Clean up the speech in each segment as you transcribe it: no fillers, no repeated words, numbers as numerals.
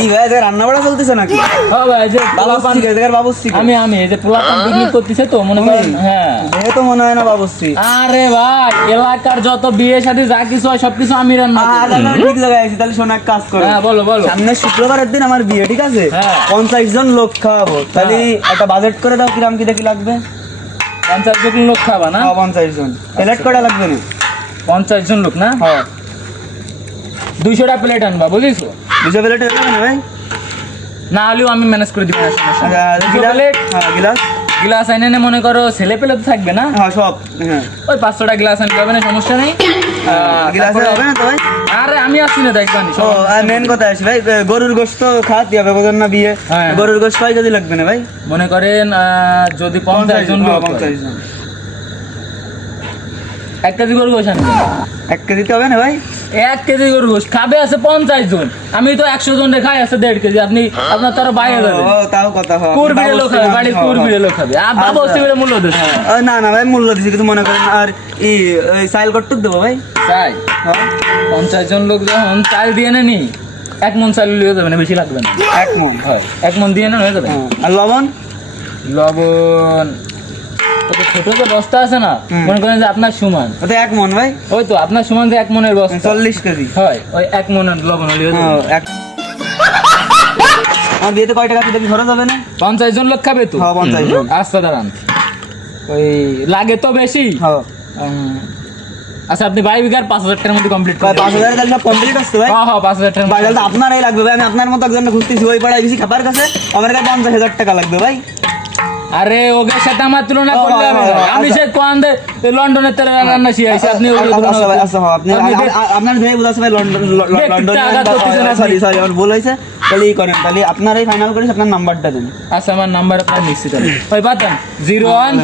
কি ভাই এদের রান্না বাড়া চলতেছে নাকি? হ্যাঁ ভাই, যে বাবুশ্রী কে এদের বাবুশ্রী কে? আমি এই যে পোলাপান পিকনিক করতেছে তো মনে করেন। হ্যাঁ, এ তো মনে হয় না বাবুশ্রী। আরে ভাই, এলাকার যত বিয়ে শাদী যা কিছু হয় সবকিছু আমি রান্না করি। আমি ঠিক জায়গায় আছি, তাহলে শোনা এক কাজ করো। হ্যাঁ, বলো বলো। সামনের শুক্রবারের দিন আমার বিয়ে, ঠিক আছে? হ্যাঁ। 50 জন লোক খাওয়াবো, তাহলে একটা বাজেট করে দাও, কিরাম কি দেখি লাগবে? 50 জন লোক খাবা না? 50 জন প্লেট কটা লাগবে না? 50 জন লোক না? হ্যাঁ, 200টা প্লেট আনবা, বুঝিস? 200 প্লেট হয়ে যাবে না ভাই? না হলেও আমি ম্যানেজ করে দিব। আচ্ছা, 200 গিলাস? প্লেট, হ্যাঁ, গিলাস। গ্লাস আইনে নে, মনে করো ছেলে পেলে তো থাকবে না? হ্যাঁ, সব। হ্যাঁ, ওই 500টা গ্লাস আনতে হবে না, সমস্যা নেই। গিলাসে তারপরে- হবে না তো ভাই? আরে আমি আসছি না, দেখবানি। ও, আর মেন কথা আছে ভাই, গরুর গোশত খাওয়াতে হবে, বুঝলেন না? বিয়ে হ্যাঁ। গরুর গোশত 6 কেজি লাগবে না ভাই? মনে করেন যদি 50 জন লোক হয়, 50 জন। 1 কেজি গরু গোশ আনবেন। 1 কেজিতে হবে না ভাই? 1 কেজি গরু গোশ খাবে আছে 50 জন, আমি তো 100 জন রে খাই আছে 1.5 কেজি। আপনার তার বাইরে যাবে, ও, তাও কথা হয়। কুরবিরে লোক খাবে, বাড়ি কুরবিরে লোক খাবে। আর বাবা হচ্ছে মূল্য দেবে। না না ভাই, মূল্য দিছি কিন্তু মনে করেন। আর ওই চাইল কটুক দেবো ভাই? তাই হ্যাঁ, 50 জন লোক যখন চাল দিয়ে নেনি, 1 মন চাল লিয়ে যাবে না, বেশি লাগবে না। 1 মণ। হয়, 1 মন দিয়ে নেন, হয়ে যাবে। হ্যাঁ, আর লবণ? লবণ ওই যে ছোট যে বস্তা আছে না, মনে করেন যে আপনার সমান, ওটা 1 মণ ভাই? ওই তো আপনার সমান যে 1 মনের বস্তা, 40 কেজি। হয় ওই 1 মনের লবণ হলে হ্যাঁ, আমার বিয়েতে কয় টাকা দেখি খরচ হবে না? 50 জন লোক খাবে তো। হ্যাঁ, 50 জন। আচ্ছা দাঁড়ান, ওই লাগে তো বেশি। হ্যাঁ, আচ্ছা, আপনি 22 বিঘার 5,000 টাকার মধ্যে কমপ্লিট ভাই করে 5000 তাহলে সব কমপ্লিট আসছে ভাই? হ্যাঁ হ্যাঁ, 5,000 টাকার ভাই মধ্যে। তাহলে তো আপনারাই লাগবে ভাই, আমি আপনার মতো একজন খুঁজতেছি ওই পাড়ায় গেছি খাবার কাছে, আমার কাছে 50,000 টাকা লাগবে ভাই। আরে ওদের সাথে আমার তুলনা ও, করলে হবে না। আমি সে কোয়ান্দে লন্ডনের তেলে রান্না শিখাইছি, আপনি ওগুলো তুলনা আচ্ছা ভাই, করছেন। আচ্ছা হ্যাঁ, আপনার ভেবে বোঝাচ্ছে ভাই লন্ডন ব্যক্তিটা আঘাত করতেছেন আপনি। সরি সরি, আমার ভুল হয়েছে। তাহলে ই করেন, তাহলে আপনারাই ফাইনাল করিস, আপনার নাম্বারটা দেন। আচ্ছা, আমার নাম্বার আপনার নিশ্চিত আছে। ওই পাতান 01।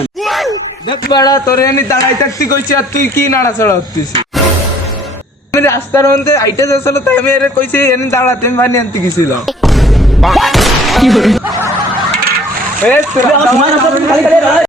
দেখ বাড়া, তোর এনে দাঁড়াই থাকতে কইছি আর তুই কি নাড়াচাড়া হচ্ছিস? আমি রাস্তার মধ্যে আইটে যাচ্ছিল, তাই আমি এর কইছি এনে দাঁড়াতে, আমি বানিয়ে আনতে গেছিলাম। সময় আছে, খালি খালি